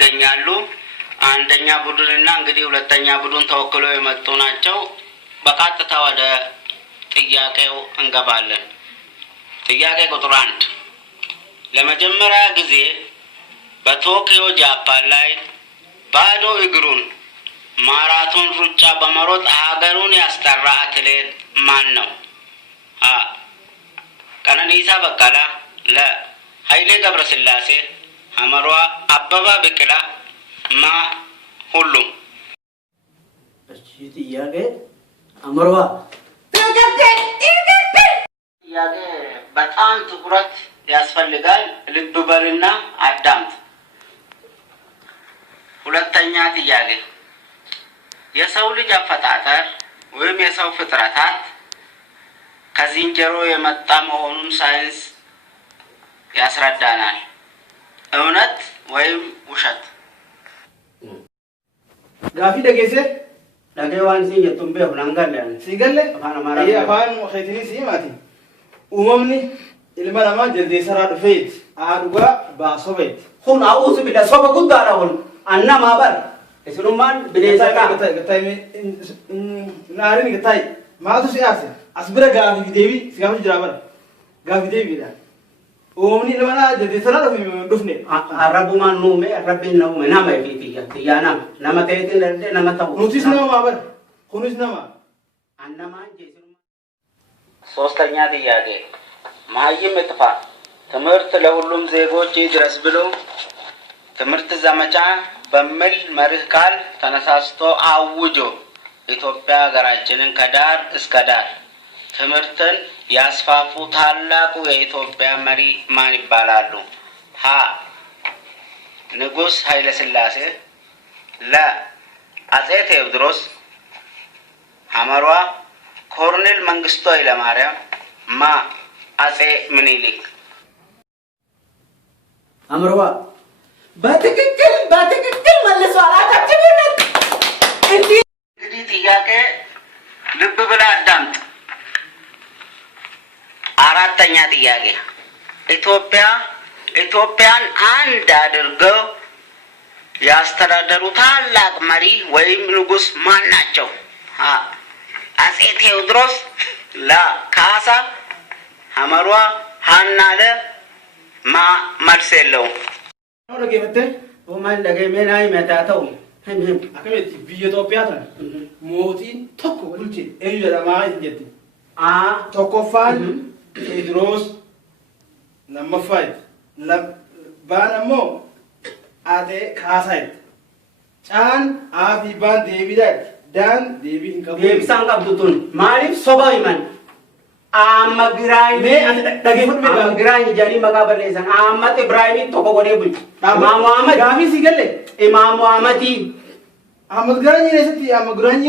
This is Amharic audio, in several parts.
ይገኛሉ። አንደኛ ቡድንና እንግዲህ ሁለተኛ ቡድን ተወክለው የመጡ ናቸው። በቀጥታ ወደ ጥያቄው እንገባለን። ጥያቄ ቁጥር 1 ለመጀመሪያ ጊዜ በቶኪዮ ጃፓን ላይ ባዶ እግሩን ማራቶን ሩጫ በመሮጥ ሀገሩን ያስጠራ አትሌት ማን ነው? አ ቀነኒሳ በቀለ፣ ለ ኃይሌ ገብረስላሴ፣ ሐመሯ አበባ ቢቂላ፣ ማ ሁሉም። እሺ ጥያቄ ሐመሯ ጥያቄ በጣም ትኩረት ያስፈልጋል። ልብ በልና አዳምጥ። ሁለተኛ ጥያቄ የሰው ልጅ አፈጣጠር ወይም የሰው ፍጥረታት ከዝንጀሮ የመጣ መሆኑን ሳይንስ ያስረዳናል። እውነት ወይም ውሸት? ጋፊ ደገሴ ደገዋን ሲየቱም በሁላንጋለ ሲገለ አፋን ኸይትኒ ሲማቲ ኡመምኒ ilmanama jelde sarad fait aduga ba sobet hun auzu bila soba gudara hon anna mabar esunuman bileza ka gatay narin gatay maatu siase asbira gavi devi sigamu jirabar gavi devi da umni ilmana jelde sarad dufne arabu man nume rabbi nume nama fitiya tiyana nama taytin lende nama taw nutis nama mabar hunus nama anna man jesu ሶስተኛ ጥያቄ ማይም ጥፋ ትምህርት ለሁሉም ዜጎች ይድረስ ብሎ ትምህርት ዘመቻ በሚል መርህ ቃል ተነሳስቶ አውጆ ኢትዮጵያ ሀገራችንን ከዳር እስከ ዳር ትምህርትን ያስፋፉ ታላቁ የኢትዮጵያ መሪ ማን ይባላሉ? ሀ ንጉስ ኃይለ ሥላሴ፣ ለ አጼ ቴዎድሮስ፣ ሐመሯ ኮሎኔል መንግስቱ ኃይለማርያም፣ ማ አጼ ምኒልክ። ሐመሯ በትክክል መልሷል። አታችሁነት እንግዲህ ጥያቄ ልብ ብላ አዳምጥ። አራተኛ ጥያቄ ኢትዮጵያን አንድ አድርገው ያስተዳደሩ ታላቅ መሪ ወይም ንጉስ ማን ናቸው? ሀ አጼ ቴዎድሮስ፣ ለ ካሳ፣ ሐመሯ ሀና፣ ለ ማ መልስ የለውም። ደገመተ ወማን ደገመናይ መታተው አከመት በኢትዮጵያ ታን ሞቲን ተኮ ቡልቲ ኤሪዳማ እንጀት ተኮፋን ቴዎድሮስ ለመፋይት ለባነሞ አጤ ካሳይት ጫን አፊ ባን ዴቪዳት ዳን ዴቪ እንቀቡ ዴቪሳን ቀብቱን ማሪፍ ሶባይማን አማግራይ ደገፉት አማግራይ ጃኒ መጋበለሰን አማት ኢብራሂም ተኮ ጎዴ ቡል ኢማም መሐመድ ጋሚ ሲገለ ኢማም መሐመድ አህመድ ግራኝ ነስቲ አማግራኝ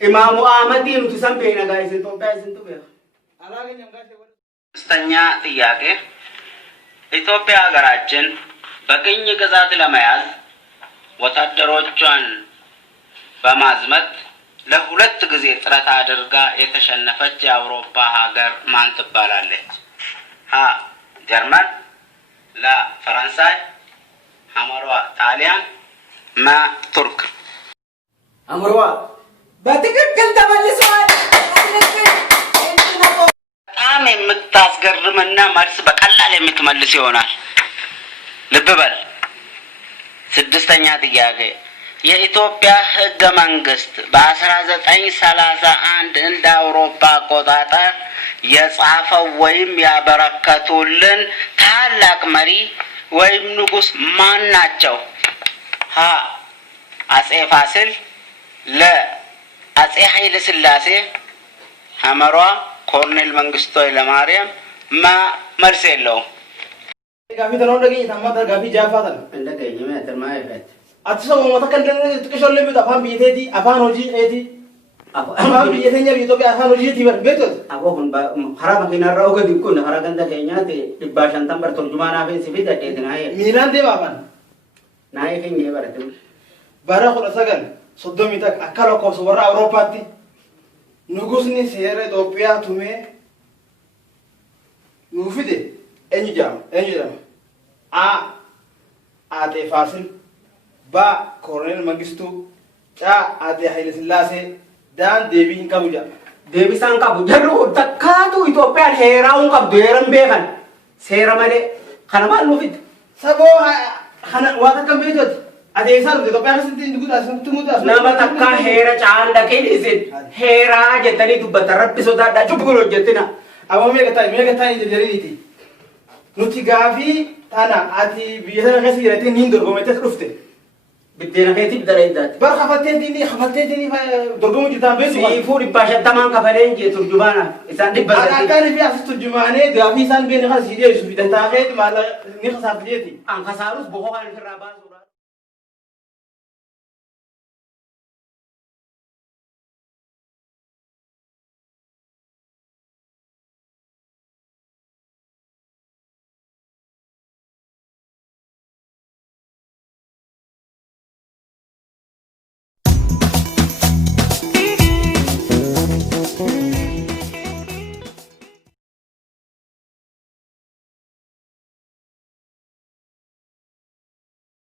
ኢማም መሐመድ ምትሰም በይና ጋይስ ኢትዮጵያ ስንቱ በ አላገኘም ጋር ሶስተኛ ጥያቄ ኢትዮጵያ ሀገራችን በቅኝ ግዛት ለመያዝ ወታደሮቿን በማዝመት ለሁለት ጊዜ ጥረት አድርጋ የተሸነፈች የአውሮፓ ሀገር ማን ትባላለች? ሀ ጀርመን፣ ለ ፈረንሳይ፣ ሐመሯ ጣሊያን፣ ማ ቱርክ። ሐመሯ በትክክል ተመልሷል። በጣም የምታስገርምና መልስ በቀላል የምትመልስ ይሆናል። ልብ በል። ስድስተኛ ጥያቄ የኢትዮጵያ ሕገ መንግስት በ1931 እንደ አውሮፓ አቆጣጠር የጻፈው ወይም ያበረከቱልን ታላቅ መሪ ወይም ንጉስ ማን ናቸው? ሀ አጼ ፋሲል፣ ለ አጼ ኃይለ ሥላሴ፣ ሐመሯ ኮሎኔል መንግስቱ ኃይለማርያም፣ ማ መልስ የለውም። ጋፊ ተነው ደገኝ ታማታ ጋፊ ጃፋታ እንደገኝ ማተማ አይፈት አትሰው መተከለ ጥቅሾለ ቢታ አፋን ቢቴቲ አፋን ሆጂ ኤቲ አፋን ቢቴኛ ቢኢትዮጵያ አፋን ሆጂ ኤቲ በርቤቶት አቦን ሐራ መኪና ራው ገዲኩ ሐራ ገንዳ ከኛት ዲባሻን ተንበር ተርጁማና ፈን ሲፊት አደትና ሚላን ደባ አፋን ናይ ፈኝ ይበረቱ ባራ ኹለ ሰገል ሶዶሚታ አካሎ ኮብስ ወራ አውሮፓቲ ንጉስኒ ሴረ ኢትዮጵያ ቱሜ ኑፊዴ ኤንጃም አጤ ፋሲል ba Colonel Mangistu ca ade Haile Sillaase dan deebii hin qabu jedha. Deebisaan qabu jarru takkaatu Itoophiyaan heeraa'uun qabdu heeran beekan seera malee kana maal nuufidda? Saboo kana waan akka beektooti. Adeemsa dhufte Itoophiyaa keessatti guutuudhaaf nama takkaa heera caan dhaqee dhiisin heeraa jettanii dubbatan rabbi sodaadhaa cubbuu hojjettina. Amma meeqa taa'anii jajjariiti. Nuti gaafii tana ati biyya sana keessa jiraatee niin dorgomettee dhufte. Biddeena keetiif dara iddaati. Bar kafatteetiin dorgomuu jirtaan beeku. Siifuu 550 kafaleen jee turjumaanaaf isaan 100. Akkaan fi as turjumaanee gaafii isaan beekne kan si deebisu fidataa keeti maalla ni kasaarti jeeti. An kasaarus boqoo kan ofirraa baasu.